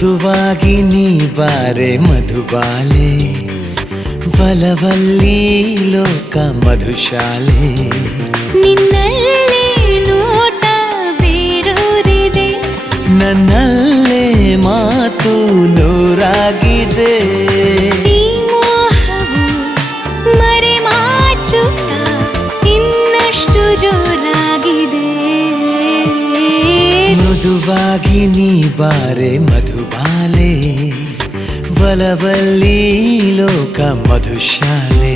ಮೃದುವಾಗಿ ನೀ ಬಾರೆ ಮಧುಬಾಲೆ ಬಲವಲ್ಲಿ ಲೋಕ ಮಧುಶಾಲೆ ನಿನ್ನಲ್ಲೇ ನೋಟ ಬೇರೂರಿದೆ ನನ್ನಲ್ಲೇ ಮಾತು ನೂರಾಗಿದೆ ಈ ಮೋಹವು ಮರೆಮಾಚುತ್ತ ಇನ್ನಷ್ಟು ಜೋರಾಗಿದೆ ಮೃದುವಾಗಿ ನೀ ಬಾರೆ ಮಧುಬಾಲೆ ಬಲವಲ್ಲಿ ಲೋಕ ಮಧುಶಾಲೆ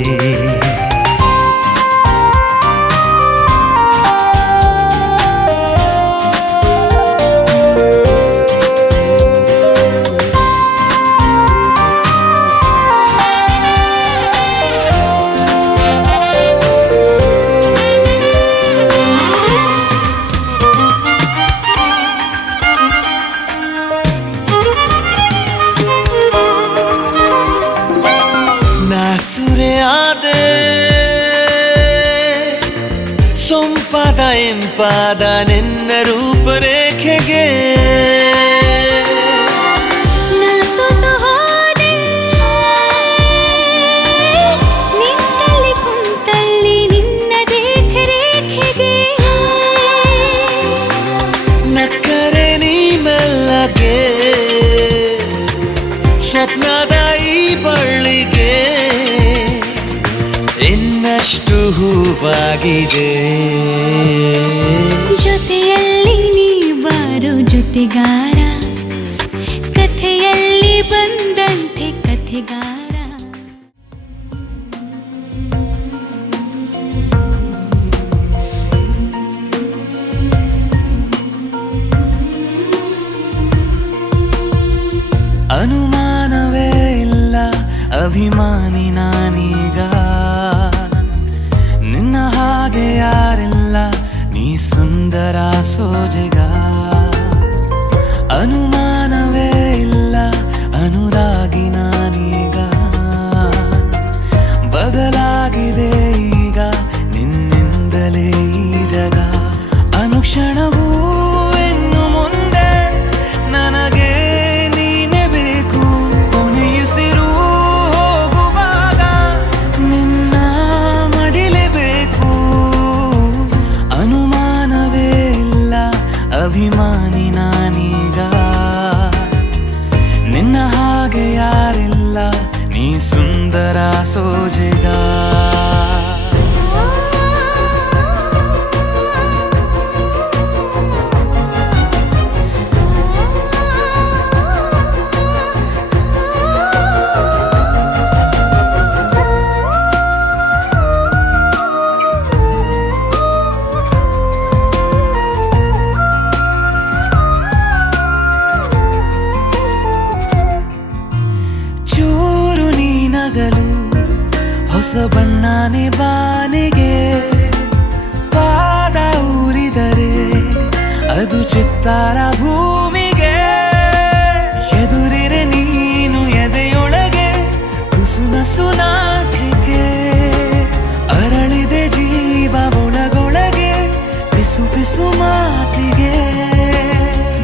ಸೊಂಪಾದ ಎಂಪಾದ ನಿನ್ನ ರೂಪರೇಖೆಗೆ ನಸೋತು ಹೋದೆ ನಿಂತಲ್ಲಿ ಕುಂತಲ್ಲಿ ನಿನ್ನ ರೇಖೆಗೆ ನಕ್ಕರೆ ನೀ ಮೆಲ್ಲಗೆ ಸ್ವಪ್ನದ ಈ ಬಳ್ಳಿಗೆ ಇನ್ನಷ್ಟು ಹೂವಾಗಿದೆ ಜೊತೆಯಲ್ಲಿ ನೀ ಬಾರೋ ಜೊತೆಗಾರ ಕಥೆಯಲ್ಲಿ ಬಂದಂತೆ ಕಥೆಗಾರ ಅನುಮಾನವೇ ಇಲ್ಲ ಅಭಿಮಾನಿ ನಾನೀಗ ನಿನ್ನ ಹಾಗೆ ಯಾರಿಲ್ಲ ನೀ ಸುಂದರ ಸೋಜಿಗ ಅನುಮಾನವೇ ಇಲ್ಲ ಅನುರಾಗಿ ನಾನೀಗ ಬದಲಾಗಿದೆ ಈಗ ನಿನ್ನಿಂದಲೇ ಈ ಜಗ ಅನುಕ್ಷಣವೂ ಇನ್ನು ಮುಂದೆ ನನಗೆ ನೀನೇ ಬೇಕು ಕೊನೆಯುಸಿರು ಹೋಗುವಾಗ ನಿನ್ನ ಮಡಿಲೇಬೇಕು ಅನುಮಾನವೇ ಇಲ್ಲ ಅಭಿಮಾನಿ ನಾನೀಗ ನಿನ್ನ ಹಾಗೆ ಯಾರಿಲ್ಲ ನೀ ಸುಂದರ ಸೋಜಿಗ ಚೂರು ನೀನಗಲು ಹೊಸ ಬಣ್ಣನೆ ಬಾನಿಗೆ ಪಾದ ಊರಿದರೆ ಅದು ಚಿತ್ತಾರ ಭೂಮಿಗೆ ಎದುರಿರೆ ನೀನು ಎದೆಯೊಳಗೆ ತುಸು ನಸು ನಾಚಿಕೆ ಅರಳಿದೆ ಜೀವ ಒಳಗೊಳಗೆ ಪಿಸು ಪಿಸು ಮಾತಿಗೆ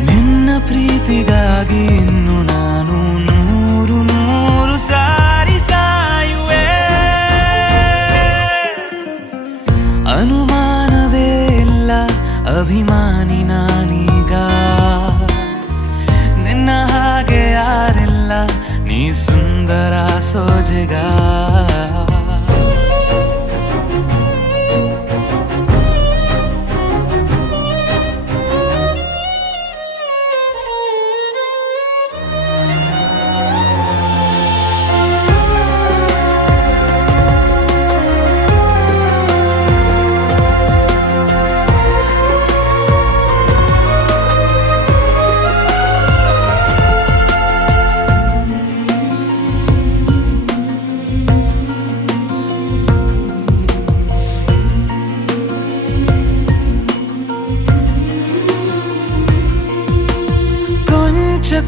ನಿನ್ನ ಪ್ರೀತಿಗಾಗಿ ಇನ್ನು ನಾನು ನೂರು ನೂರು ಸಾರಿ ಸಾಯುವೆ ಅನುಮಾನವೇ ಇಲ್ಲ ಅಭಿಮಾನಿ ನಾನೀಗ ನಿನ್ನ ಹಾಗೆ ಯಾರಿಲ್ಲ ನೀ ಸುಂದರ ಸೋಜಿಗ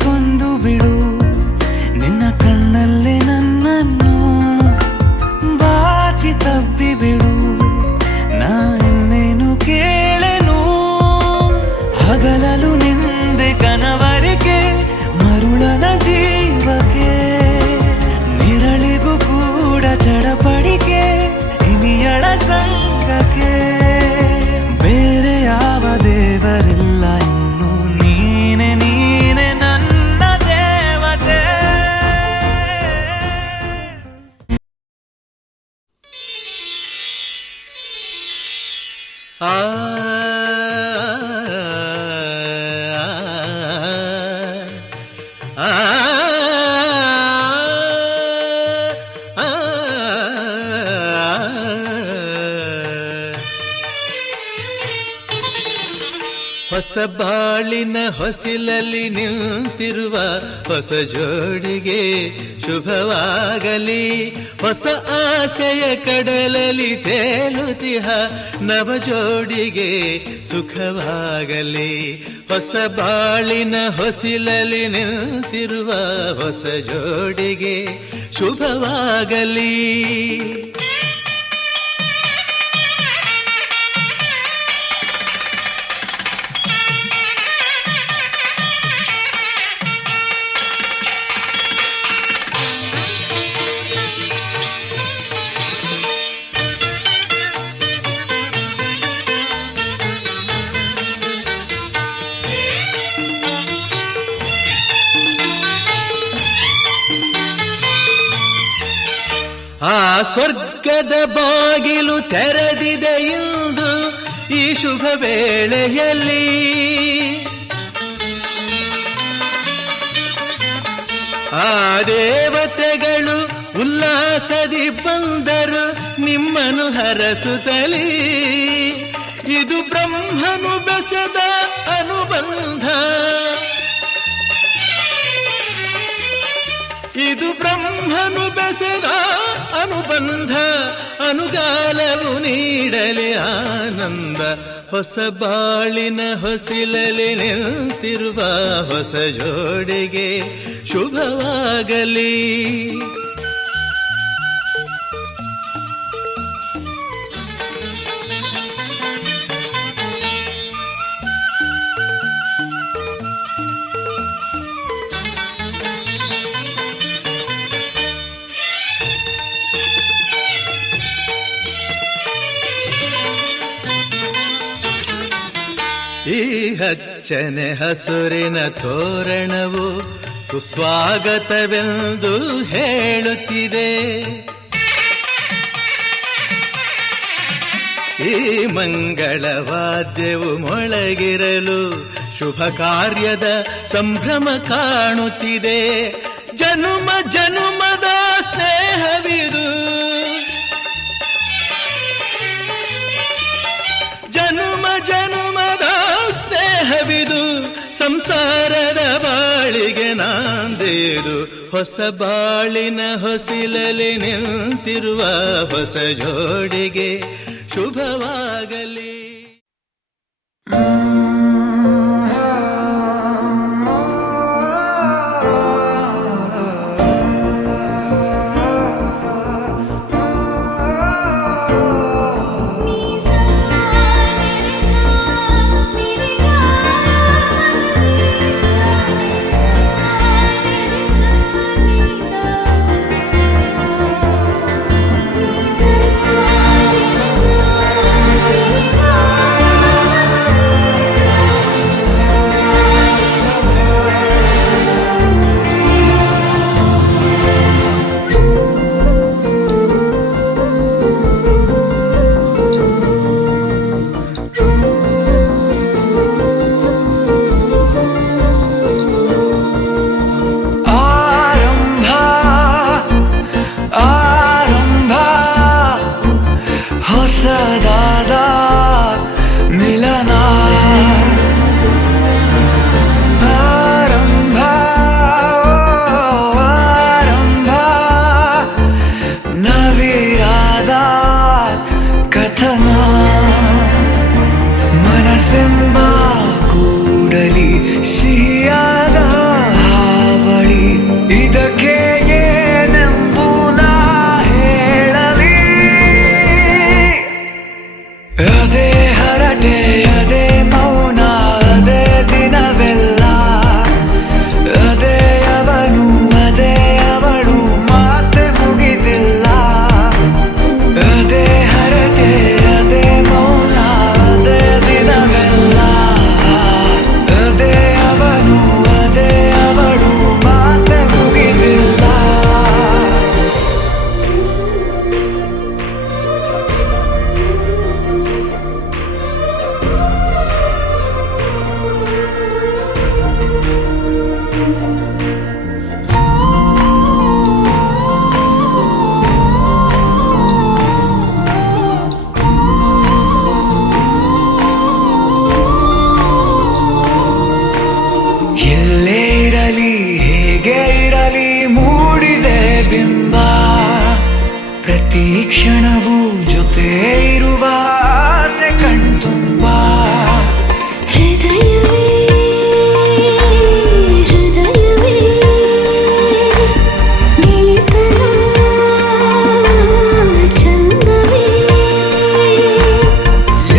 ಕೊಂದು ಬಿಡು ನಿನ್ನ ಕಣ್ಣಲ್ಲೇ ನನ್ನನ್ನು ಬಾಚಿ ತಬ್ಬಿ ಬಿಡು ನಾ ಇನ್ನೇನು ಕೇಳೆನು ಹಗಲಲು ನಿಂದೆ ಕನವರಿಕೆ ಮರುಳ ಹೊಸ ಬಾಳಿನ ಹೊಸಿಲಲ್ಲಿ ನಿಂತಿರುವ ಹೊಸ ಜೋಡಿಗೆ ಶುಭವಾಗಲಿ. ಹೊಸ ಆಸೆಯ ಕಡಲಲ್ಲಿ ತೇಲುತಿಹ ನವ ಜೋಡಿಗೆ ಸುಖವಾಗಲಿ. ಹೊಸ ಬಾಳಿನ ಹೊಸಿಲಲ್ಲಿ ನಿಂತಿರುವ ಹೊಸ ಜೋಡಿಗೆ ಶುಭವಾಗಲಿ. ಆ ಸ್ವರ್ಗದ ಬಾಗಿಲು ತೆರೆದಿದೆ ಇಂದು ಈ ಶುಭ ವೇಳೆಯಲ್ಲಿ. ಆ ದೇವತೆಗಳು ಉಲ್ಲಾಸದಿ ಬಂದರು ನಿಮ್ಮನ್ನು ಹರಸುತ್ತಲೀ. ಇದು ಬ್ರಹ್ಮನು ಬೆಸೆದ ಅನುಬಂಧ, ಇದು ಬ್ರಹ್ಮನು ಬೆಸೆದ ಅನುಬಂಧ. ಅನುಗಾಲವು ನೀಡಲಿ ಆನಂದ. ಹೊಸ ಬಾಳಿನ ಹೊಸಿಲಲ್ಲಿ ನಿಂತಿರುವ ಹೊಸ ಜೋಡಿಗೆ ಶುಭವಾಗಲಿ. ಈ ಹಚ್ಚನೆ ಹಸುರಿನ ತೋರಣವು ಸುಸ್ವಾಗತವೆಂದು ಹೇಳುತ್ತಿದೆ. ಈ ಮಂಗಳವಾದ್ಯವು ಮೊಳಗಿರಲು ಶುಭ ಕಾರ್ಯದ ಸಂಭ್ರಮ ಕಾಣುತ್ತಿದೆ. ಜನುಮ ಜನುಮದ ಸ್ನೇಹವಿದು, ಜನುಮ ಜನುಮದ ಸ್ನೇಹವಿದು. ಸಂಸಾರದ ಬಾಳಿಗೆ ನಾಂದೇದು. ಹೊಸ ಬಾಳಿನ ಹೊಸಿಲಲ್ಲಿ ನಿಂತಿರುವ ಹೊಸ ಜೋಡಿಗೆ ಶುಭವಾಗಲಿ. ಅವನು ಹೀಗೆ ಇರಲಿ ಮೂಡಿದೆ ಬಿಂಬ, ಪ್ರತಿ ಕ್ಷಣವೂ ಜೊತೆ ಇರುವ ಆಸೆ ಕಣ್ತುಂಬ. ಹೃದಯವೇ ಹೃದಯವೇ ಗೆಳೆತನ ಚಂದವೇ,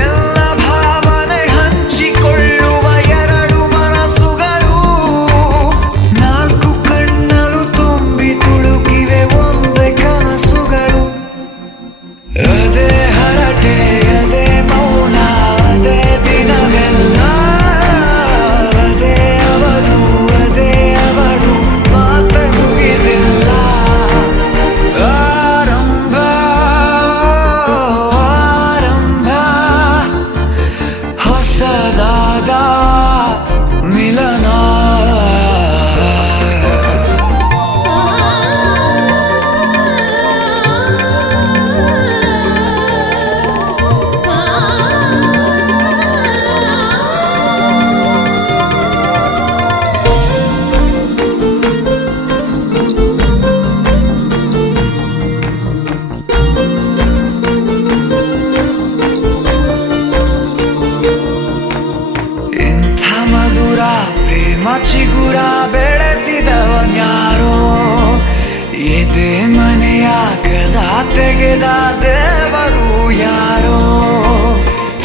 ಎಲ್ಲ ಭಾವನೆ ಹಂಚಿಕೊಳ್ಳುವ ಎರಡು ಮನಸ್ಸುಗಳು, ನಾಲ್ಕು ಕಣ್ಣಲು ತುಂಬಿ ತುಳುಕಿವೆ ಒಂದೇ ಕನಸುಗಳು. ಅದೇ ಹರಟೆ ಅದೇ ಮೌನ ಅದೇ ದಿನವೆಲ್ಲ, ಅದೇ ಅವನು ಅದೇ ಅವಳು ಮಾತೆ ಮುಗಿದಿಲ್ಲ. ಆರಂಭ ಆರಂಭ ಹೊಸದಾದ ಮಿಲನ. ಇಂಥ ಮಧುರ ಪ್ರೇಮ ಚಿಗುರ ಬೆಳೆಸಿದವನ್ಯಾರೋ, ಎದೆ ಮನೆಯ ಗದ ತೆಗೆದ ದೇವರು ಯಾರೋ.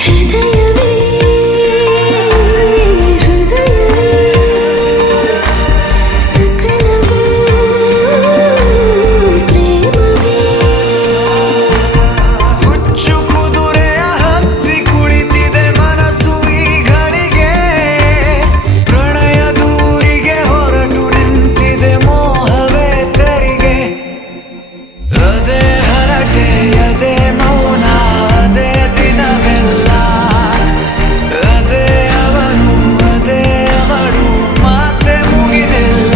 ಹೃದಯವೇ ಹೃದಯವೇ ಸಕಲವೂ ಪ್ರೇಮವೇ, ಹುಚ್ಚು ಕುದುರೆಯ ಹತ್ತಿ ಕುಳಿತಿದೆ ಮನಸ್ಸು ಈಗಳಿಗೆ, ಪ್ರಣಯ ದೂರಿಗೆ ಹೊರಟು ನಿಂತಿದೆ ಮೋಹವೇ ತೆರಿಗೆ. ಅದೇ ಹರಟೆ ಅದೇ ಮೌನ ಅದೇ ದಿನವೆಲ್ಲ, ಅದೇ ಅವನು ಅದೇ ಅವಳು ಮಾತೆ ಮುಗಿದಿಲ್ಲ.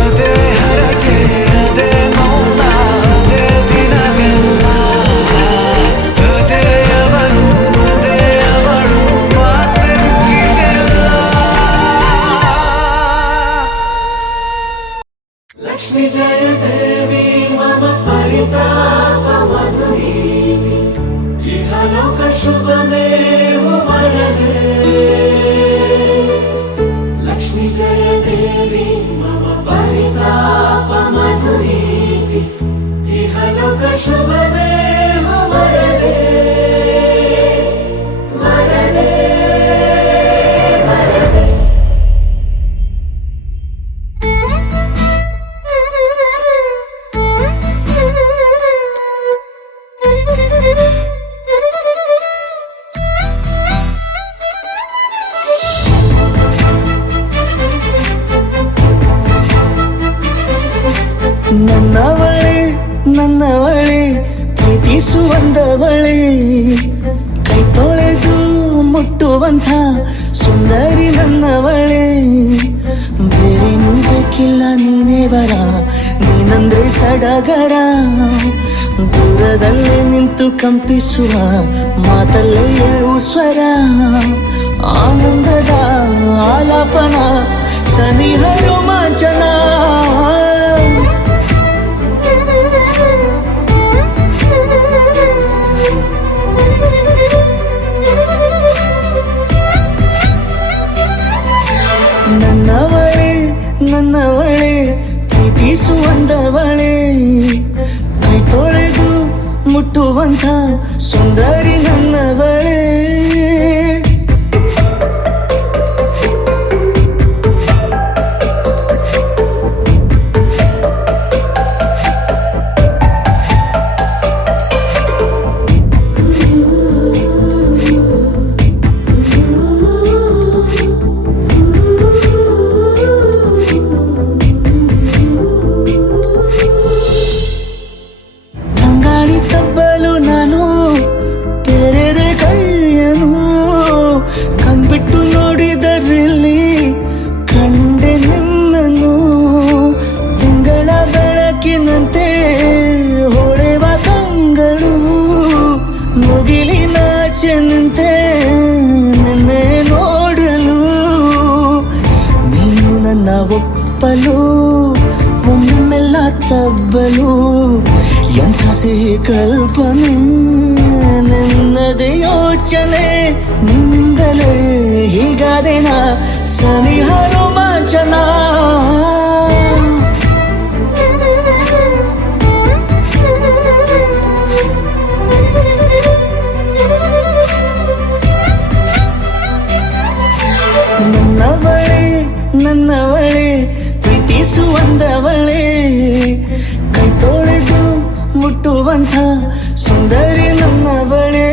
ಅದೇ ಹರಟೆ ಅದೇ ಮೌನ ಅದೇ ದಿನವೆಲ್ಲ, ಅದೇ ಅವನು ಅದೇ ಅವಳು ಮಾತೆ ಮುಗಿದಿಲ್ಲ. लक्ष्मी जय देवी मम परिताप मधुरीति, इहलोक शुभमेव वरदे. लक्ष्मी जय देवी मम परिताप मधुरीति, इहलोक शुभमेव वरदे. वरदे वरदे ನನ್ನವಳೆ ನನ್ನವಳೆ ಪ್ರೀತಿಸುವಂದವಳೆ, ಕೈ ತೊಳೆದು ಮುಟ್ಟುವಂಥ ಸುಂದರಿ ನನ್ನವಳೆ. ಬೇರೇನೂ ಬೇಕಿಲ್ಲ ನೀನೇ ವರ, ನೀನಂದ್ರೆ ಸಡಗರ. ದೂರದಲ್ಲೇ ನಿಂತು ಕಂಪಿಸುವ ಮಾತಲ್ಲೇ ಏಳು ಸ್ವರ, ಆನಂದದ ಆಲಾಪನ ಸನಿಹ ರೋಮಾಂಚನ. ನನ್ನವಳೆ ನನ್ನವಳೆ ಪ್ರೀತಿಸುವಂದವಳೆ, ಕೈ ತೊಳೆದು ಮುಟ್ಟುವಂಥ ಸುಂದರಿ ನನ್ನವಳೆ. ತಂಗಾಳಿ ತಬ್ಬಲು ನಾನು ತೆರೆದೆ ಕೈಯನು, ತಬ್ಬಲು ಎಂಥ ಸಿಹಿ ಕಲ್ಪನೆ ನಿನ್ನದೇ ಯೋಚನೆ ನಿನ್ನಿಂದಲೇ ಹೀಗಾದೆಣ ಸನಿಹ ರೋಮಾಂಚನ ನನ್ನವಳೆ ಪ್ರೀತಿಸುವಂದವಳೆ ಕೈ ತೊಳೆದು ಮುಟ್ಟುವಂಥ ಸುಂದರಿ ನನ್ನವಳೆ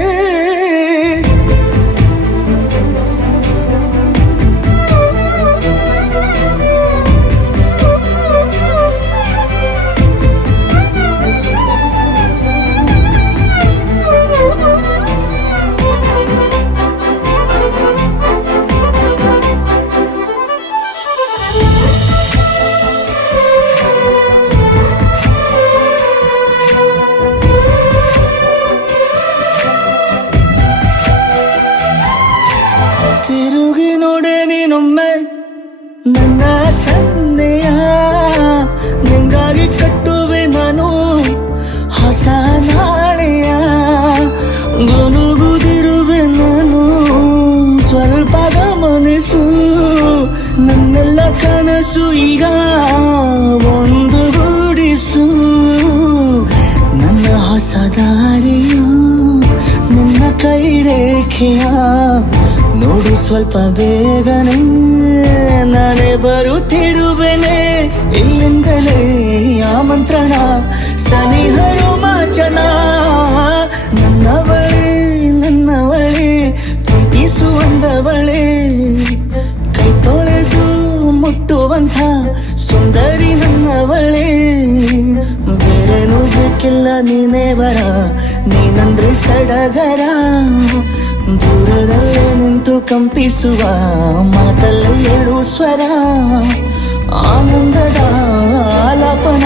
ತಿರುಗಿ ನೋಡೆ ನೀನೊಮ್ಮೆ ನನ್ನ ಸನ್ನೆಯ ನಿಂಗಾಗಿ ಕಟ್ಟುವೆ ನಾನು ಹೊಸ ನಾಳೆಯ ಗುನುಗುದಿರುವೆ ನಾನು ಸ್ವಲ್ಪ ಗಮನಿಸು ನನ್ನೆಲ್ಲ ಕನಸು ಈಗ ಒಂದು ಗೂಡಿಸು ನನ್ನ ಹೊಸ ದಾರಿಯು ನಿನ್ನ ಕೈ ರೇಖೆಯ ನೋಡು ಸ್ವಲ್ಪ ಬೇಗನೆ ನಾನೇ ಬರುತ್ತಿರುವೆನೆ ಇಲ್ಲಿಂದಲೇ ಆಮಂತ್ರಣ ಸನಿಹ ರೋಮಾಂಚನ ನನ್ನವಳೆ ಪ್ರೀತಿಸುವಂದವಳೆ ಕೈ ತೊಳೆದು ಮುಟ್ಟುವಂಥ ಸುಂದರಿ ನನ್ನವಳೆ ಬೇರೇನೂ ಬೇಕಿಲ್ಲ ನೀನೇ ವರ ನೀನಂದ್ರೆ ಸಡಗರ ದೂರದಲ್ಲೇ ನಿಂತು ಕಂಪಿಸುವ ಮಾತಲ್ಲಿ ಏಳು ಸ್ವರ ಆನಂದದ ಆಲಾಪನ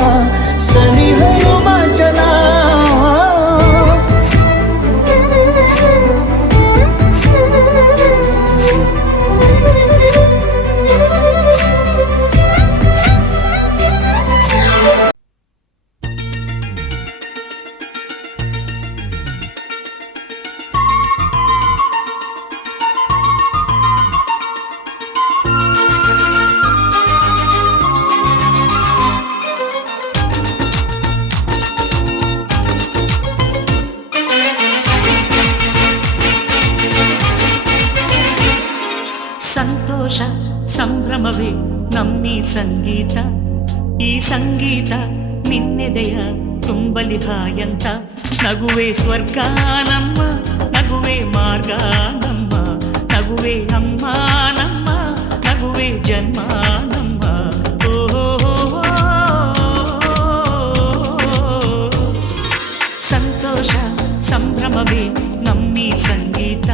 ಸನಿಹ ರೋಮಾಂಚನ ಸಂತೋಷ ಸಂಭ್ರಮವೇ ನಮ್ಮಿ ಸಂಗೀತ ಈ ಸಂಗೀತ ನಿನ್ನೆದೆಯ ತುಂಬಲಿ ಹಾಯಂತ ನಗುವೆ ಸ್ವರ್ಗ ನಮ್ಮ ನಗುವೆ ಮಾರ್ಗ ನಮ್ಮ ನಗುವೆ ಅಮ್ಮ ನಮ್ಮ ನಗುವೆ ಜನ್ಮ ನಮ್ಮ ಸಂತೋಷ ಸಂಭ್ರಮವೇ ನಮ್ಮಿ ಸಂಗೀತ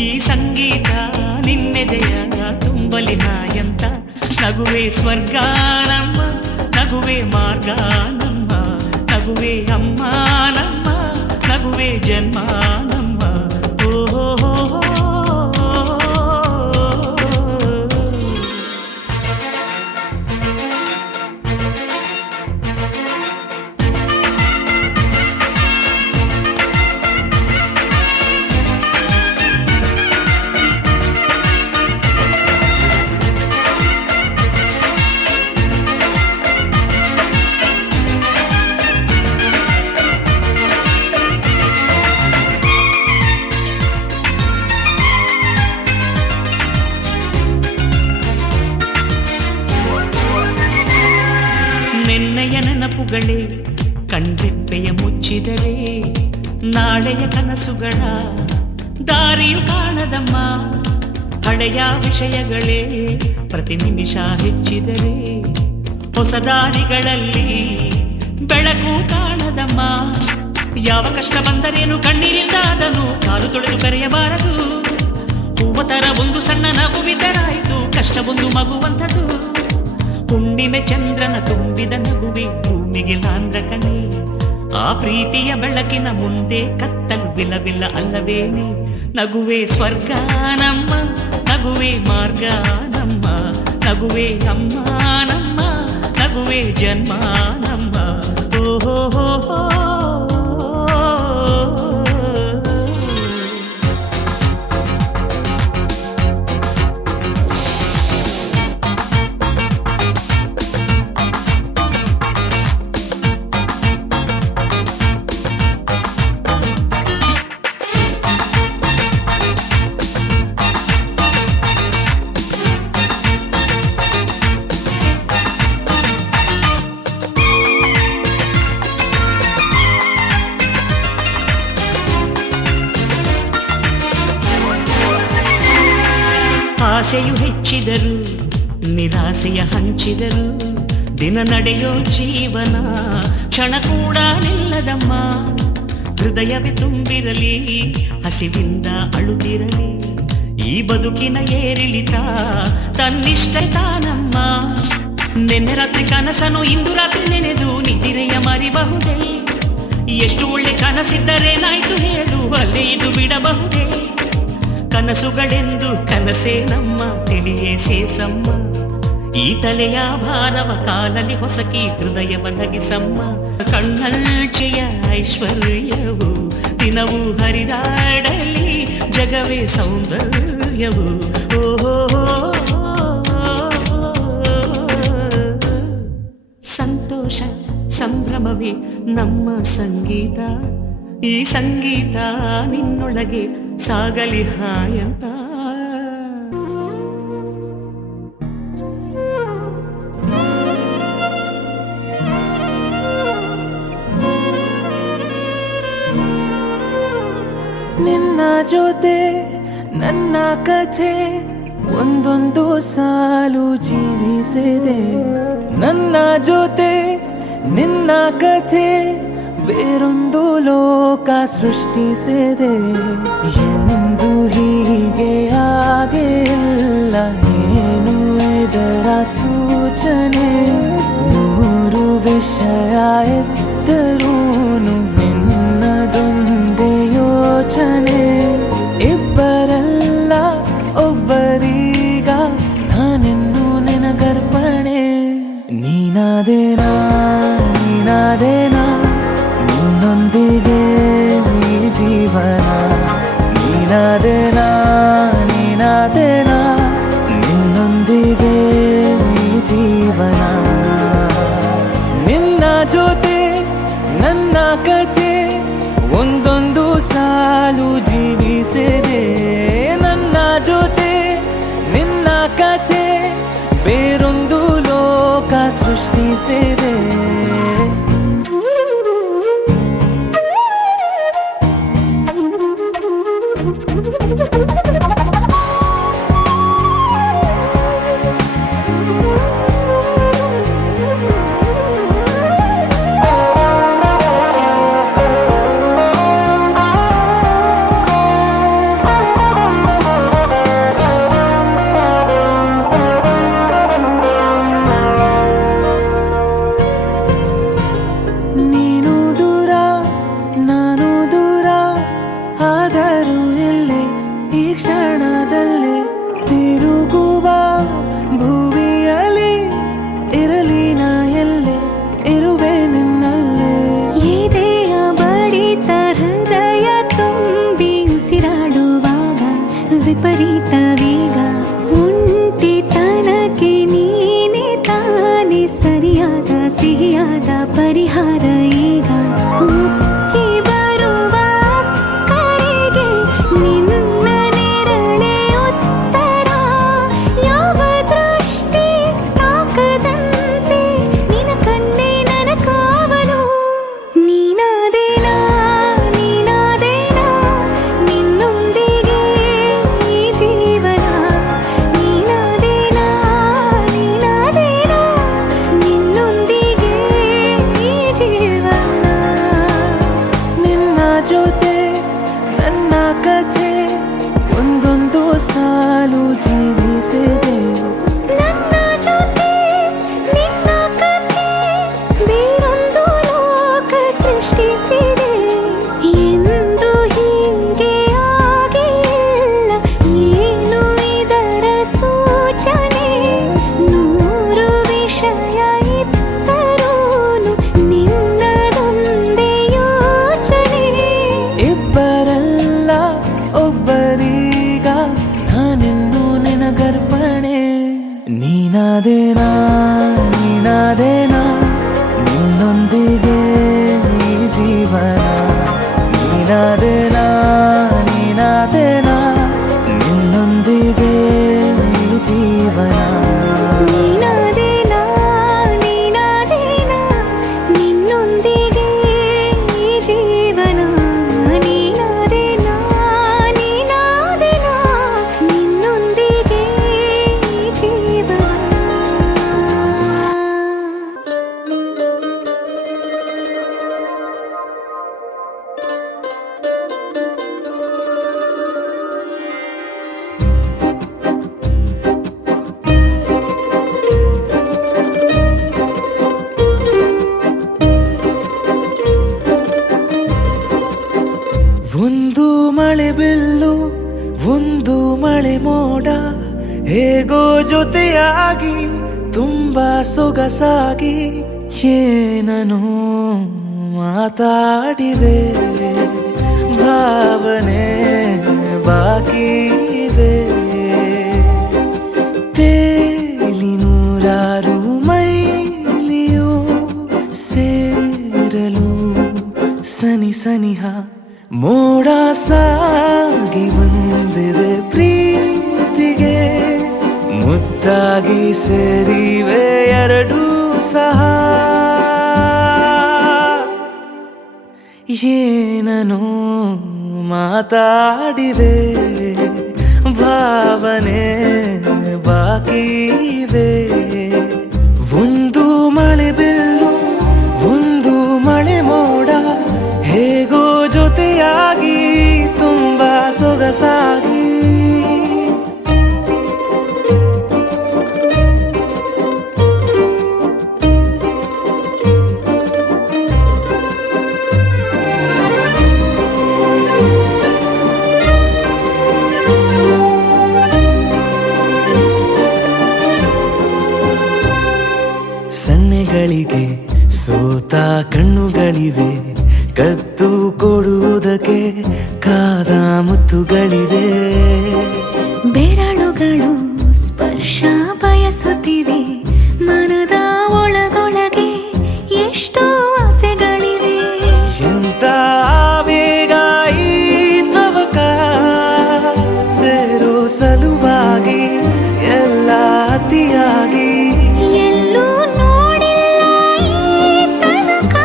ಈ ಸಂಗೀತ ನಿನ್ನೆದೆಯ ತುಂಬಲಿ ಹಾಯಂತ ನಗುವೆ ಸ್ವರ್ಗ ನಮ್ಮ ನಗುವೆ ಮಾರ್ಗ ನಮ್ಮ ನಗುವೆ ಅಮ್ಮ ನಮ್ಮ ನಗುವೆ ಜನ್ಮ ನಮ್ಮ ನಿನ್ನೆಯ ನೆನಪುಗಳೇ ಕಣ್ರೆಪ್ಪೆಯ ಮುಚ್ಚಿದರೆ ನಾಳೆಯ ಕನಸುಗಳ ದಾರಿಯು ಕಾಣದಮ್ಮ ಹಳೆಯ ವಿಷಯಗಳೇ ಪ್ರತಿ ನಿಮಿಷ ಹೆಚ್ಚಿದರೆ ಹೊಸ ದಾರಿಗಳಲ್ಲಿ ಬೆಳಕು ಕಾಣದಮ್ಮ ಯಾವ ಕಷ್ಟ ಬಂದರೇನು ಕಣ್ಣೀರಿಂದ ಅದನ್ನು ಕಾಲು ತೊಳೆದು ಕರೆಯಬಾರದು ಹೂವ ತರ ಒಂದು ಸಣ್ಣ ನಗುವಿದ್ದರಾಯಿತು ಕಷ್ಟವೊಂದು ಮಗುವಂಥದ್ದು ಹುಣ್ಣಿಮೆ ಚಂದ್ರನ ತುಂಬಿದ ನಗುವೆ ಭೂಮಿಗೆ ಲಾಂದ್ರ ಕಣೆ ಆ ಪ್ರೀತಿಯ ಬೆಳಕಿನ ಮುಂದೆ ಕತ್ತಲು ಬಿಲವಿಲ್ಲ ಅಲ್ಲವೇನೆ ನಗುವೆ ಸ್ವರ್ಗ ನಮ್ಮ ನಗುವೆ ಮಾರ್ಗ ನಮ್ಮ ನಗುವೆ ಅಮ್ಮ ನಮ್ಮ ನಗುವೆ ನಗುವೆ ಜನ್ಮ ನಮ್ಮ ಓಹೋ ಆಸೆಯು ಹೆಚ್ಚಿದರು ನಿರಾಸೆಯ ಹಂಚಿದರು ದಿನ ನಡೆಯೋ ಜೀವನ ಕ್ಷಣ ಕೂಡ ನಿಲ್ಲದಮ್ಮ ಹೃದಯವೇ ತುಂಬಿರಲಿ ಹಸಿವಿಂದ ಅಳುತ್ತಿರಲಿ ಈ ಬದುಕಿನ ಏರಿಳಿತ ತನ್ನಿಷ್ಟ ತಾನಮ್ಮ ನಿನ್ನೆ ರಾತ್ರಿ ಕನಸನು ಇಂದು ರಾತ್ರಿ ನೆನೆದು ನಿದಿರೆಯ ಮರಿಬಹುದೇ ಎಷ್ಟು ಒಳ್ಳೆ ಕನಸಿದ್ದರೇನಾಯ್ತು ಹೇಳು ಅಲ್ಲೇ ಇದು ಬಿಡಬಹುದೇ ಕನಸುಗಳೆಂದು ಕನಸೇ ನಮ್ಮ ತಿಳಿಯೇ ಸೇಸಮ್ಮ ಈ ತಲೆಯ ಭಾರವ ಕಾಲಲ್ಲಿ ಹೊಸಕಿ ಹೃದಯವ ನಗಿಸಮ್ಮ ಕಣ್ಣಲ್ಚೆಯ ಐಶ್ವರ್ಯವು ದಿನವೂ ಹರಿದಾಡಲಿ ಜಗವೇ ಸೌಂದರ್ಯವು ಓಹೋ ಸಂತೋಷ ಸಂಭ್ರಮವೇ ನಮ್ಮ ಸಂಗೀತ ಈ ಸಂಗೀತ ನಿನ್ನೊಳಗೆ ಸಾಗಲಿ ಹಾಯಂತ ನಿನ್ನ ಜೊತೆ ನನ್ನ ಕಥೆ ಒಂದೊಂದು ಸಾಲು ಜೀವಿಸಿದೆ ನನ್ನ ಜೊತೆ ನಿನ್ನ ಕಥೆ ಬೇರೊಂದು ಲೋಕ ಸೃಷ್ಟಿಸಿದೆ ಎಂದು ಹೀಗೆ ಆಗಿಲ್ಲ ಏನು ಇದರ ಸೂಚನೆ ನೂರು ವಿಷಯ ಎತ್ತರೂನು ನಿನ್ನದೊಂದೇ ಯೋಚನೆ ಇಬ್ಬರಲ್ಲ ಒಬ್ಬರೀಗ ನಾನೆನ್ನು ನಿನಗರ್ಪಣೆ ನೀನಾದೇನಾ ನಿನ್ನೊಂದಿಗೆ ಈ ಜೀವನ ನೀನಾದೇನಾ ನಿನ್ನೊಂದಿಗೆ ಈ ಜೀವನ ನಿನ್ನ ಜೊತೆ ನನ್ನ ಕಥೆ ಒಂದೊಂದು ಸಾಲು ಜೀವಿಸಿದೆ ನನ್ನ ಜೊತೆ ನಿನ್ನ ಕಥೆ ಬೇರೊಂದು ಲೋಕ ಸೃಷ್ಟಿಸಿದೆ ವಿಪರೀತ ವೇಗ ಒಂಟಿತನಕ್ಕೆ ನೀನೆ ತಾನೆ ಸರಿಯಾದ ಸಿಹಿಯಾದ ಪರಿಹಾರ ಈಗ ಉಕ್ಕಿ ಬರುವ ಕರೆಗೆ ನಿನ್ನ ನೆರಳೆ ಉತ್ತರ ಯಾವ ದೃಷ್ಟಿ ತಾಕದಂತೆ ನಿನ ಕಣ್ಣೆ ನನ್ನ ಕಾವಲು ನೀನಾದೇನಾ ನಿನ್ನೊಂದಿಗೆ ಈ ಜೀವನ ನೀನಾದೇನಾ ನೀನಾದೇನಾ ನಿನ್ನೊಂದಿಗೆ ಈ ಜೀವನ ನೀನಾದೇನಾ ನೀನಾದೇನಾ ನಿನ್ನೊಂದಿಗೆ ಈ ಜೀವನ ನೀನಾದೇನಾ ನೀನಾದೇನಾ ನಿನ್ನೊಂದಿಗೆ ಈ ಜೀವನ ನೀನಾದೇನಾ ನೀನಾದೇನಾ ನಿನ್ನೊಂದಿಗೆ ಈ ಜೀವನ ಒಂದು ಮಳೆ ಬಿಲ್ಲು ಒಂದು ಮಳೆ ಮೋಡ ಹೇಗೋ ಜೊತೆಯಾಗಿ ತುಂಬಾ ಸೊಗಸಾಗಿ ಏನನು ಮಾತಾಡಿವೆ ಭಾವನೆ ಬಾಕಿ ಇವೆ ತೇಲಿ ನೂರಾರು ಮೈಲಿಯು ಸೇರಲು ಸನಿ ಸನಿಹ ಮೋಡ ಸಾಗಿ ಬಂದಿದೆ ಪ್ರೀತಿಗೆ ಮುತ್ತಾಗಿ ಸೇರಿವೆ ಎರಡೂ ಸಹ ಏನನು ಮಾತಾಡಿವೆ ಭಾವನೆ ಬಾಕಿ ಇವೆ ಒಂದು ಮಳೆ ಬಿಲ್ಲು ಒಂದು ಮಳೆ ಮೋಡ ಹೇಗೋ ಜೊತೆಯಾಗಿ ತುಂಬಾ ಸೊಗಸಾಗಿ ಸನ್ನೆಗಳಿಗೆ ಸೋತ ಕಣ್ಣುಗಳಿವೆ ಕದ್ದು ಕೊಡುವುದಕ್ಕೆ ಕಾದ ಮುತ್ತುಗಳಿವೆ ಬೆರಳುಗಳು ಸ್ಪರ್ಶ ಬಯಸುತ್ತಿವೆ ಮನದ ಒಳಗೊಳಗೆ ಎಷ್ಟೋ ಆಸೆಗಳಿವೆ ಎಂತ ಆವೇಗ ಈ ತವಕ ಸೇರೋ ಸಲುವಾಗಿ ಎಲ್ಲ ಅತಿಯಾಗಿ ಎಲ್ಲೂ ನೋಡಿಲ್ಲ ಈ ತನಕ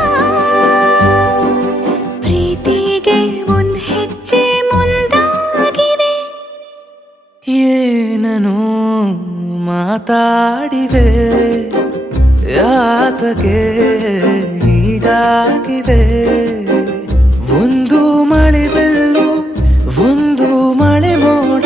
ಪ್ರೀತಿಗೆ ಒಂದ್ ಹೆಜ್ಜೆ ಮುಂದಾಗಿವೆ ಏನನು ಮಾತಾಡಿವೆ ಯಾತಕ್ಕೆ ಹೀಗಾಗಿವೆ ಒಂದು ಮಳೆ ಬಿಲ್ಲು ಒಂದು ಮಳೆ ಮೋಡ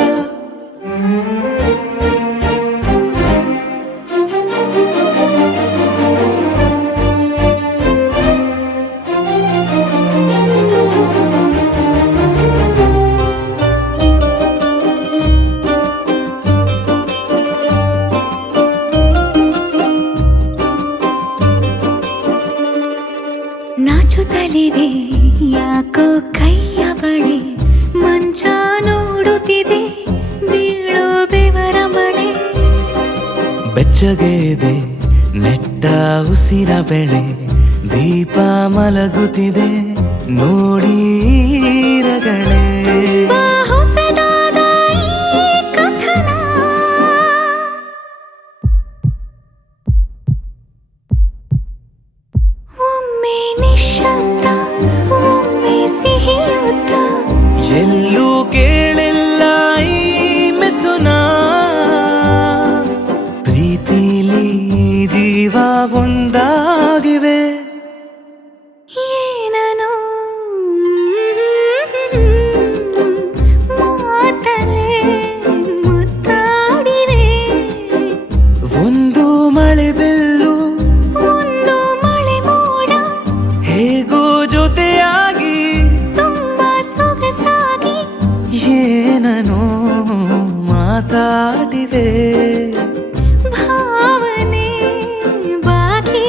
ನಾಚುತ್ತಲಿವೆ ಯಾಕೋ ಕೈಯ ಬಳೆ ಮಂಚ ನೋಡುತ್ತಿದೆ ಬೀಳೋ ಬೆವರ ಮಳೆ ಬೆಚ್ಚಗೆದೆ ನೆಟ್ಟ ಉಸಿರ ಬೆಳೆ ದೀಪ ಮಲಗುತ್ತಿದೆ ನೋಡಿ ರಗಳೆ ಹೊಸದಾದ ಈ ಕಥನ ಒಮ್ಮೆ ನಿಶಬ್ದ ಒಮ್ಮೆ ಸಿಹಿಯುತ್ತ ಎಲ್ಲೂ ಕೇಳಿಲ್ಲ ಈ ಮಿಥುನ ಪ್ರೀತಿಲಿ ಜೀವ ಒಂದಾಗಿವೆ ಏನನು ಮಾತಲೆ ಮುತ್ತಾಡಿವೆ ಒಂದು ಮಳೆ ಬಿಲ್ಲು ಒಂದು ಮಳೆ ಮೋಡ ಹೇಗೋ ಜೊತೆಯಾಗಿ ತುಂಬಾ ಸೊಗಸಾಗಿ ಏನನೋ ಮಾತಾಡಿವೆ ಭಾವನೆ ಬಾಕಿ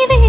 ಇವೆ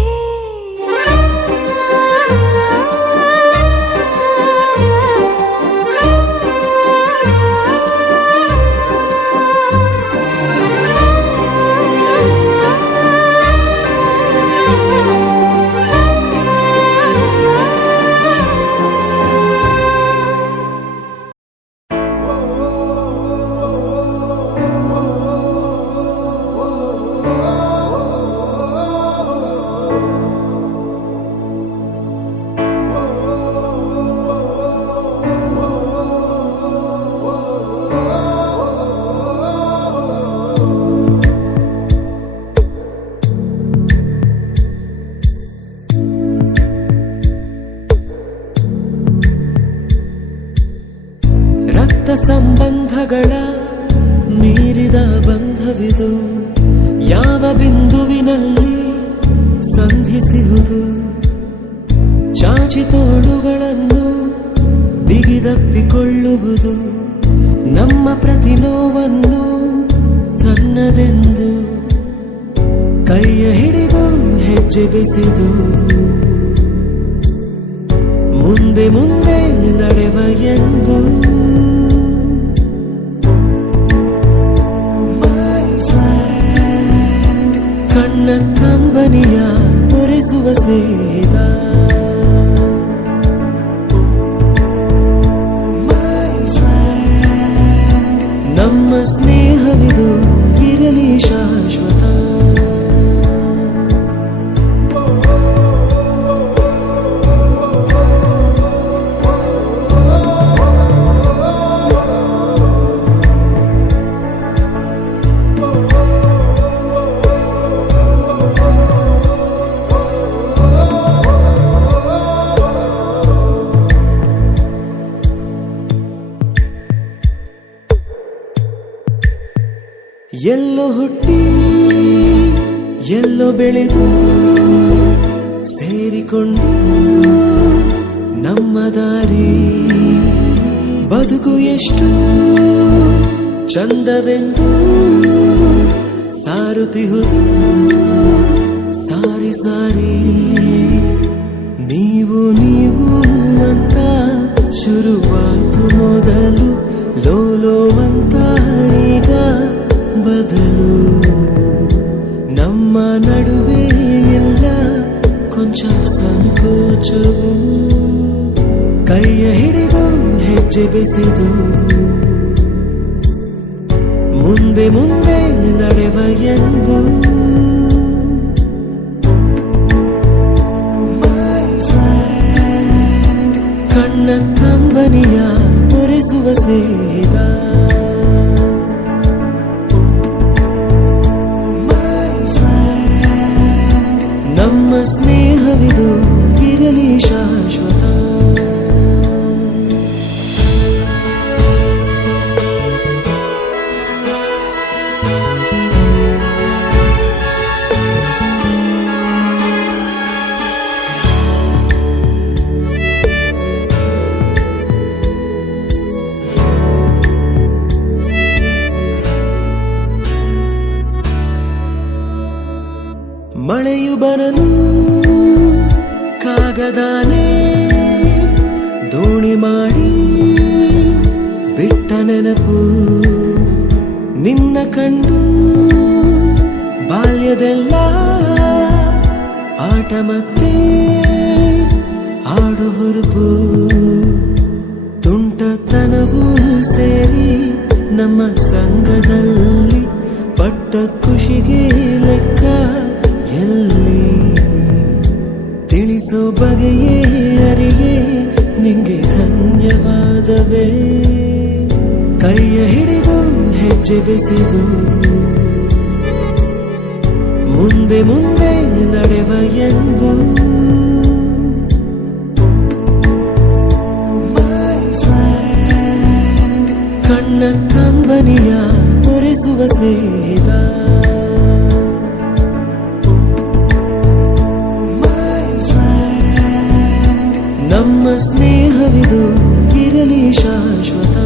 ಸಮುದ್ರಗಳ ಮೀರಿದ ಬಂಧವಿದು ಯಾವ ಬಿಂದುವಿನಲ್ಲಿ ಸಂಧಿಸುವುದು ಚಾಚಿ ತೋಳುಗಳನ್ನು ಬಿಗಿದಪ್ಪಿಕೊಳ್ಳುವುದು ನಮ್ಮ ಪ್ರತಿ ನೋವನ್ನು ತನ್ನದೆಂದು ಕೈಯ ಹಿಡಿದು ಹೆಜ್ಜೆ ಬೆಸೆದು ಮುಂದೆ ಮುಂದೆ ನಡೆವ ಎಂದು ಕಣ್ಣ ಕಂಬನಿಯ ಒರೆಸುವ ಸ್ನೇಹಿತ ನಮ್ಮ ಸ್ನೇಹವಿದು ಇರಲಿ ಶಾಶ್ವತ ಎಲ್ಲೋ ಹುಟ್ಟಿ ಎಲ್ಲೋ ಬೆಳೆದು ಸೇರಿಕೊಂಡು ನಮ್ಮ ದಾರಿ ಬದುಕು ಎಷ್ಟು ಚಂದವೆಂದು ಸಾರುತ್ತಿಹುದು ಸಾರಿ ಸಾರಿ ನೀವು ಅಂತ ಶುರುವಾತು ಮೊದಲು ಲೋಲೋ ಅಂತ ಈಗ ಬದಲು ನಮ್ಮ ನಡುವೆ ಎಲ್ಲ ಕೊಂಚ ಸಂಕೋಚವು ಕೈಯ ಹಿಡಿದು ಹೆಜ್ಜೆ ಬೆಸೆದು ಮುಂದೆ ಮುಂದೆ ನಡೆವ ಎಂದು ಕಣ್ಣ ಕಂಬನಿಯ ಒರೆಸುವ ಸ್ನೇಹಿತ ನಮ್ಮ ಸ್ನೇಹವಿದು ಇರಲಿ ಶಾಶ್ವತ ಮಳೆಯು ಬರಲು ಕಾಗದಾನೆ ದೋಣಿ ಮಾಡಿ ಬಿಟ್ಟ ನೆನಪು ನಿನ್ನ ಕಂಡು ಬಾಲ್ಯದೆಲ್ಲ ಆಟ ಮತ್ತೆ ಆಡು ಹುರುಪು ತುಂಟತನವೂ ಸೇರಿ ನಮ್ಮ ಸಂಘದಲ್ಲಿ ಪಟ್ಟ ಖುಷಿಗೆ ಲೆಕ್ಕ ಎಲ್ಲಿ ತಿಳಿಸೋ ಬಗೆಯೇ ಅರಿಯೇ ನಿಂಗೆ ಧನ್ಯವಾದವೇ ಕೈಯ ಹಿಡಿದು ಹೆಜ್ಜೆ ಬೆಸೆದು ಮುಂದೆ ಮುಂದೆ ನಡೆವ ಎಂದು ಕಣ್ಣ ಕಂಬನಿಯ ಒರೆಸುವ ಸ್ನೇಹಿತ ನಮ್ಮ ಸ್ನೇಹವಿದು ಇರಲಿ ಶಾಶ್ವತ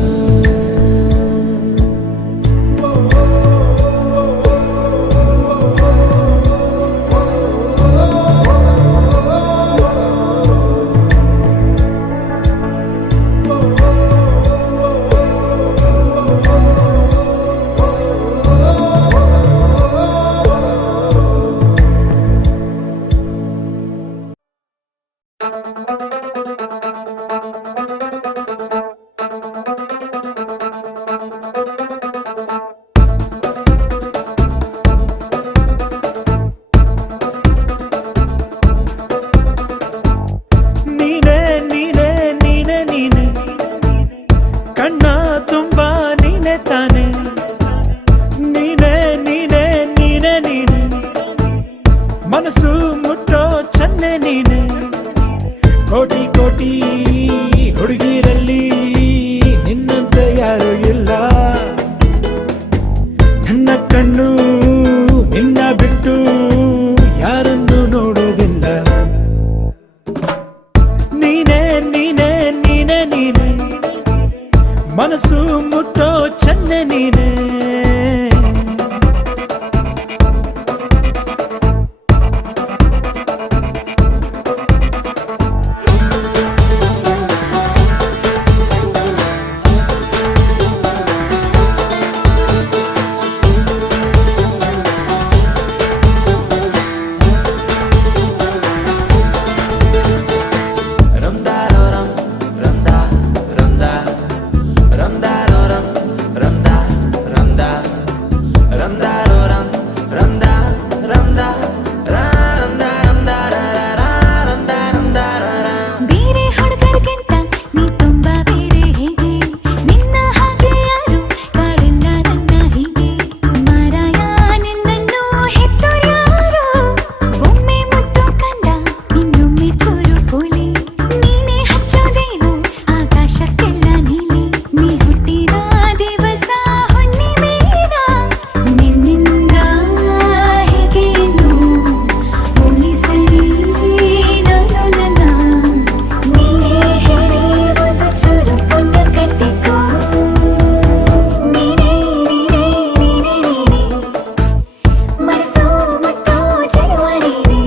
ರಂದಾರೋ ರಂ ರಂದಾ ರಂದಾ ರಂದಾ ರಂದಾ ರಂದಾ ರಂದಾ ಬೇರೆ ಹುಡುಗರಿಗಿಂತ ನೀ ತುಂಬಾ ಬೇರೆ ಹೇಗೆ ನಿನ್ನ ಹಾಗೆ ಯಾರು ಕಾಡಿಲ್ಲ ನನ್ನ ಹೀಗೆ ಮಾರಾಯ ನಿನ್ನನ್ನು ಹೆತ್ತೋರ್ಯಾರು ಒಮ್ಮೆ ಮುದ್ದು ಕಂದ ಇನ್ನೊಮ್ಮೆ ಚೂರು ಪೋಲಿ ನೀನೇ ಹಚ್ಚೋದೇನು ಆಕಾಶಕ್ಕೆಲ್ಲ ನೀಲಿ ನೀ ಹುಟ್ಟಿದ ದಿವಸ ಹುಣ್ಣಿಮೆನ ನಿನ್ನಿಂದ ಹೇಗೇನು ಉಳಿಸಲಿ ನಾನು ನನ್ನ ನೀನೇ ಹೇಳಿ ಒಂದು ಚೂರು ಪುಣ್ಯ ಕಟ್ಟಿಕೋ ನೀನೇ ನೀನೇ ನೀನೇ ನೀನೇ ಮನಸ್ಸು ಮುಟ್ಟೋ ಚೆಲುವ ನೀನೇ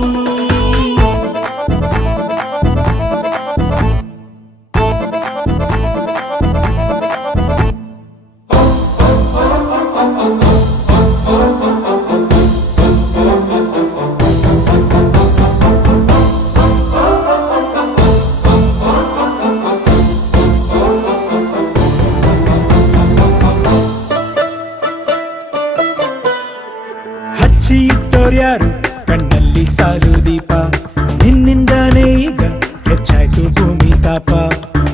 ಹಚ್ಚಿ ಇಟ್ಟೋರ್ಯಾರು ಕಣ್ಣಲ್ಲಿ ಸಾಲು ದೀಪ ನಿನ್ನಿಂದಾನೇ ಈಗ ಹೆಚ್ಚಾಯ್ತು ಭೂಮಿ ತಾಪ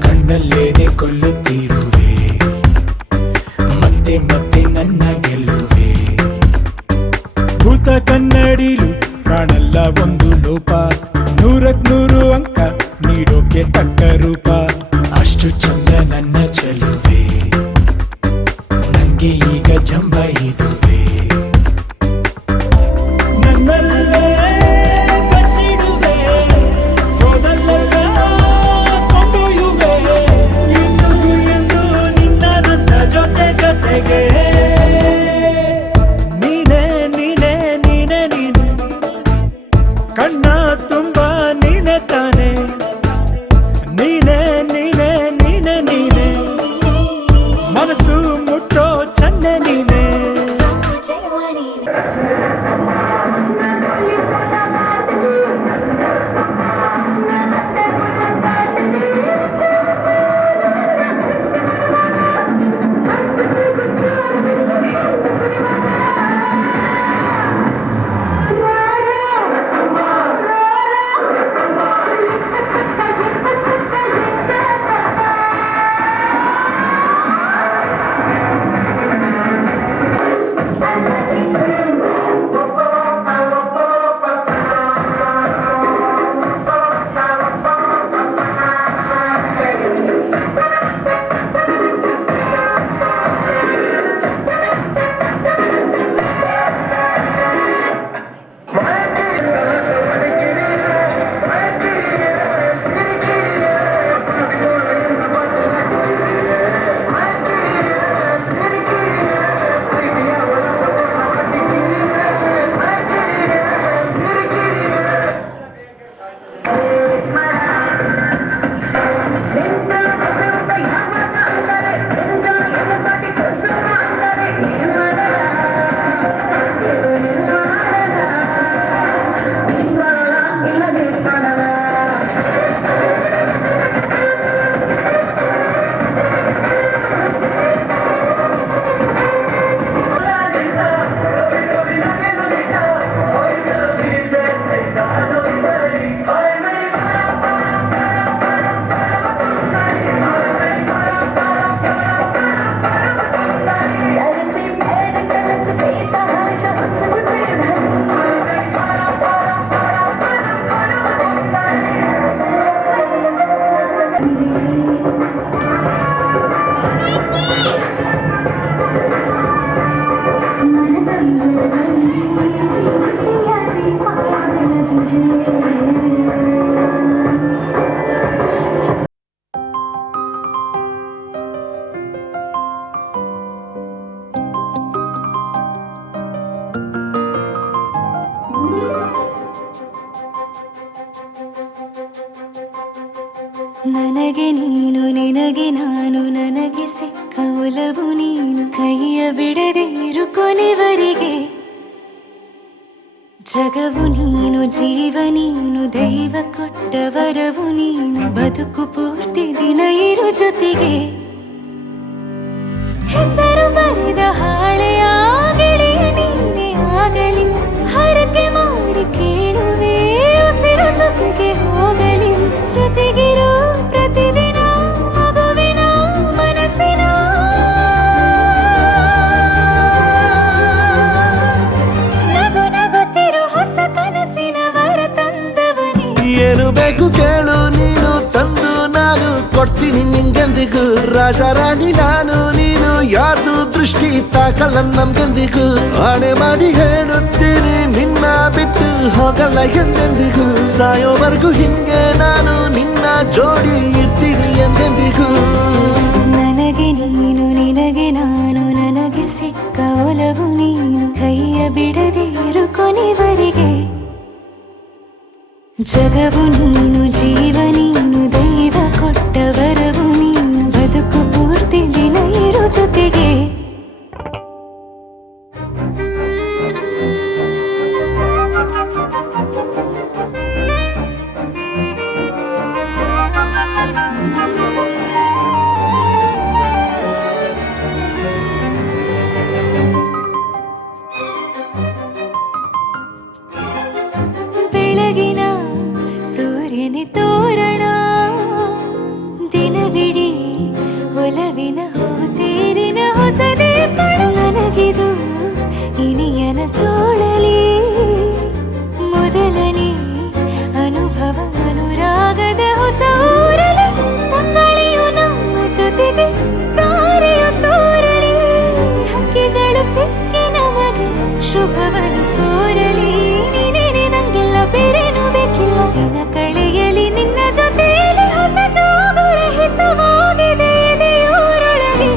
ಕಣ್ಣಲ್ಲೇನೆ ಕೊಲ್ಲುತ್ತಿರುವೆ ಮತ್ತೆ ಮತ್ತೆ ನನ್ನ ಗೆಲ್ಲುವೆ ಭೂತ ಕನ್ನಡಿಲು ಕಾಣಲ್ಲ ಒಂದು ಲೋಪ 100ಕ್ಕೆ 100 ಅಂಕ ನೀಡೋಕೆ ತಕ್ಕ ರೂಪ ಅಷ್ಟು ಚಂದ ನನ್ನ ಚೆಲುವೆ ನಂಗೆ ಈಗ ಜಂಬ ಇದುವೆ ನನ್ನಲ್ಲೇ ಬಚ್ಚಿಡುವೆ ಹೋದಲ್ಲೆಲ್ಲ ಕೊಂಡೊಯ್ಯುವೆ ಎಂದು ಎಂದು ನಿನ್ನ ನನ್ನ ಜೊತೆ ಜೊತೆಗೆ ನೀನೇ ನೀನೇ ನೀನೇ ನೀನೆ ಕಣ್ಣ ತುಂಬ ನೀನೆ ತಾನೆ ನೀನೇ ನೀನೇ ನೀನೆ ನೀನೆ ಮನಸ್ಸು ಮುಟ್ಟೋ ಚೆನ್ನೆ ನೀನೆ ಚೆಲುವ ನೀನೇ ನನಗೆ ನೀನು ನಿನಗೆ ನಾನು ನನಗೆ ಸಿಕ್ಕ ಒಲವು ನೀನು ಕೈಯ ಬಿಡದೆ ಇರು ಕೊನೆವರೆಗೆ ಜಗವು ನೀನು ಜೀವ ನೀನು ದೈವ ಕೊಟ್ಟ ವರವು ನೀನು ಬದುಕು ಪೂರ್ತಿ ದಿನ ಇರು ಜೊತೆಗೆ ಹೆಸರು ಬರೆದ ಹಾಳೆಯ ಗೆಳೆಯ ಏನು ಬೇಕು ಕೇಳು ನೀನು ತಂದು ನಾನು ಕೊಡ್ತೀನಿ ನಿಂಗೆಂದಿಗೂ ರಾಜ ರಾಣಿ ನಾನು ನೀನು ಯಾರ್ದು ದೃಷ್ಟಿ ತಾಕಲ್ಲ ನಮ್ಗೆಂದಿಗೂ ಆಣೆ ಮಾಡಿ ಹೇಳುತ್ತೀನಿ ನಿನ್ನ ಬಿಟ್ಟು ಹೋಗಲ್ಲ ಎಂದೆಂದಿಗೂ ಸಾಯೋವರೆಗೂ ಹಿಂಗೆ ನಾನು ನಿನ್ನ ಜೋಡಿ ಇರ್ತೀನಿ ಎಂದೆಂದಿಗೂ ನನಗೆ ನೀನು ನಿನಗೆ ನಾನು ನನಗೆ ಸಿಕ್ಕ ಒಲವು ನೀನು ಕೈಯ ಬಿಡದೆ ಇರು ಕೊನೆವರೆಗೆ ಜಗವು ನೀನು ಜೀವ ನೀನು ದೈವ ಕೊಟ್ಟ ವರವು ನೀನು ಬದುಕು ಪೂರ್ತಿ ದಿನ ಇರು ಜೊತೆಗೆ ಬೆಳಗಿನ ಸೂರ್ಯನೇ ತೋರಣ ದಿನವಿಡೀ ಒಲವಿನ ಹೋತೇರಿನ ಹೊಸದೇ ಪಡ ನನಗಿದು ಇನಿಯನ ತೋಳಲಿ ಮೊದಲನೇ ಅನುಭವ ಅನುರಾಗದ ಹೊಸ ಊರಲಿ ತಂಗಳಿಯು ನಮ್ಮ ಜೊತೆಗೆ ತಾರೆಯ ತೋರಲಿ ಹಕ್ಕಿಗಳು ಸಿಕ್ಕಿ ನಮಗೆ ಶುಭವನ್ನು ಕೋರಲಿ ಬೇರೇನು ಬೇಕಿಲ್ಲ ದಿನ ಕಳೆಯಲಿ ನಿನ್ನ ಜೊತೆಯಲ್ಲಿ ಹೊಸ ಜೋಗುಳ ಹಿತವಾಗಿದೆ ಇದೆಯೋರೊಳಗೆ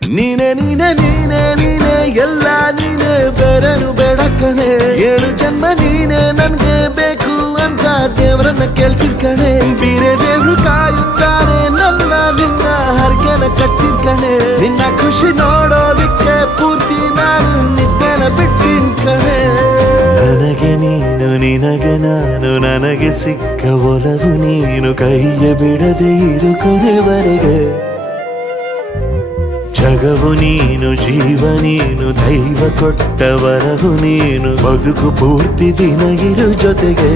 ನೀನೆ ನೀನೆ ನೀನೆ ನೀನೆ ಎಲ್ಲ ನೀನೆ ಬೇರೆನು ಬೇಡ ಕಣೆ 7 ಜನ್ಮ ನೀನೆ ನನ್ಗೆ ಬೇಕು ಅಂತ ದೇವರನ್ನ ಕೇಳ್ತೀನಿ ಕಣೆ ಬೇರೆ ದೇವ್ರು ಕಾಯುತ್ತಾರೆ ನನ್ನ ನಿನ್ನ ಹರ್ಗೆನ ಕಟ್ತೀನಿ ಕಣೆ ನಿನ್ನ ಖುಷಿ ನೋಡೋದಕ್ಕೆ ಪೂರ್ತಿ ನಾನು ನಿದ್ದೆನ ಬಿಡ್ತೀನಿ ಕಣೆ ನನಗೆ ನೀನು ನಿನಗೆ ನಾನು ನನಗೆ ಸಿಕ್ಕ ಒಲವು ನೀನು ಕೈಯ ಬಿಡದೆ ಇರು ಕೊನೆವರೆಗೆ ಜಗವು ನೀನು ಜೀವ ನೀನು ದೈವ ಕೊಟ್ಟ ವರವು ನೀನು ಬದುಕು ಪೂರ್ತಿ ದಿನ ಇರು ಜೊತೆಗೆ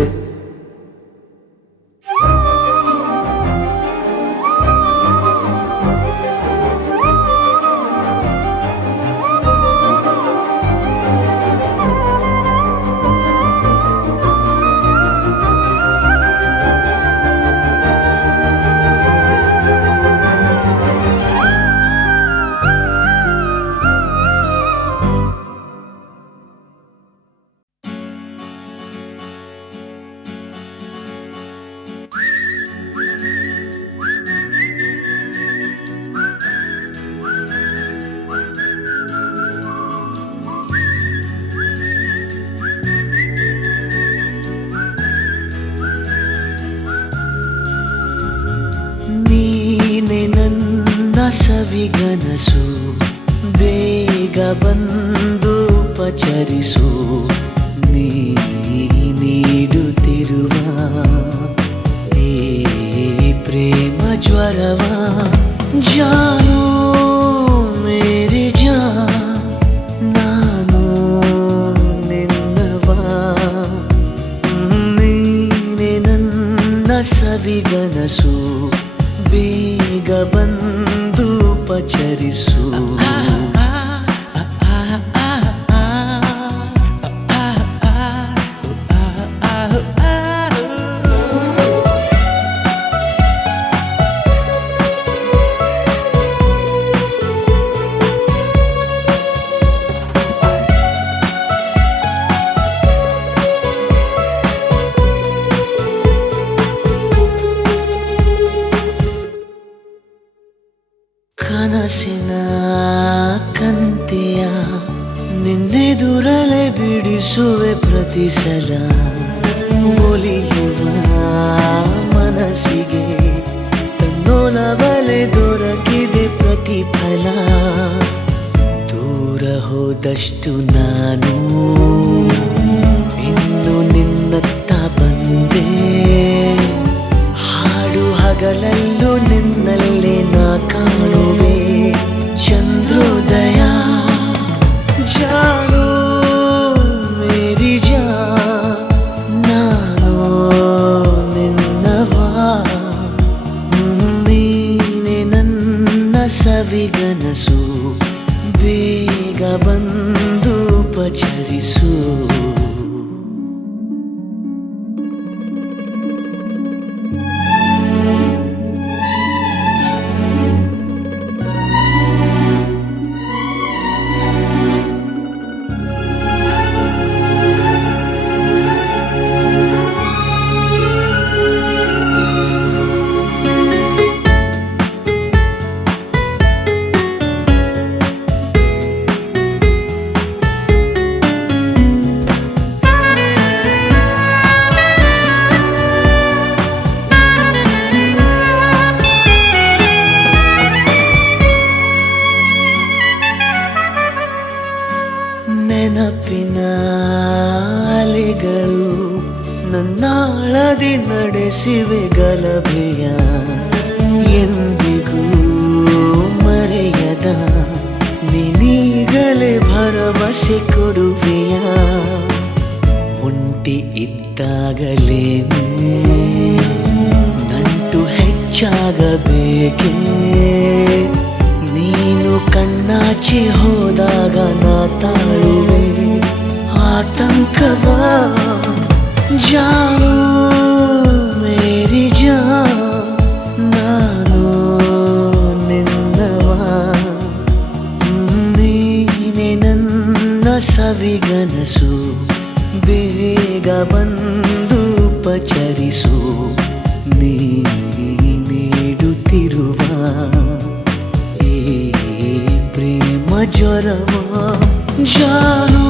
ಸವಿಗನಸು ಬೇಗ ಬಂದು ಪಚರಿಸು ನೀ ನೀಡುತ್ತಿರುವ ಈ ಪ್ರೇಮ ಜ್ವರವ ಜಾನು ಮೇರಿ ಜಾ ನಾನು ನಿನ್ನವ ನೀನೆ ನನ್ನ ಸವಿಗನಸು ಬೇಗ ಬಂದು ಪಚರಿಸು ಕನಸಿನ ಕಂತೆಯ ನಿಂದೆದುರಲೆ ಬಿಡಿಸುವೆ ಪ್ರತಿ ಸಲ ಒಲಿಯುವ ಮನಸ್ಸಿಗೆ ತನ್ನೋಲವಲೆ ದೊರಕಿದೆ ಪ್ರತಿಫಲ ದೂರ ಹೋದಷ್ಟು ನಾನು ಇನ್ನು ನಿನ್ನತ್ತ ಬಂದೆ ಹಾಡು ಹಗಲಲ್ಲೂ ನಿನ್ನಲ್ಲೇ ನಾ ಕಾಣುವೆ ಚಂದ್ರೋದಯ ಜಾನು ಮೇರಿ ಜಾ ನಾನು ನಿನ್ನವಾ ನೀನೆ ನನ್ನ ಸವಿಗನಸು ಬೇಗ ಬಂದು ಪಚರಿಸು ನೆನಪಿನ ಅಲೆಗಳು ನನ್ನಾಳದಿ ನಡೆಸಿವೆ ಗಲಭೆಯ ಎಂದಿಗೂ ಮರೆಯದ ನೀನೀಗಲೇ ಭರವಸೆ ಕೊಡುವೆಯ ಒಂಟಿ ಇದ್ದಾಗಲೇನೆ ನಂಟು ಹೆಚ್ಚಾಗಬೇಕೇ ನೀನು ಕಣ್ಣಾಚಿ ಹೋದಾಗ ನಾ ತಾಳುವೆ ಆತಂಕವ ಜಾನು ಮೇರಿ ನಾನು ನಿನ್ನವ ನೀನೆ ನನ್ನ ಸವಿಗನಸು ಬೇಗ ಬಂದು ಪಚರಿಸು ನೀ ನೀಡುತ್ತಿರುವ ಈ ಪ್ರೇಮ ಜ್ವರವ ಜಾನು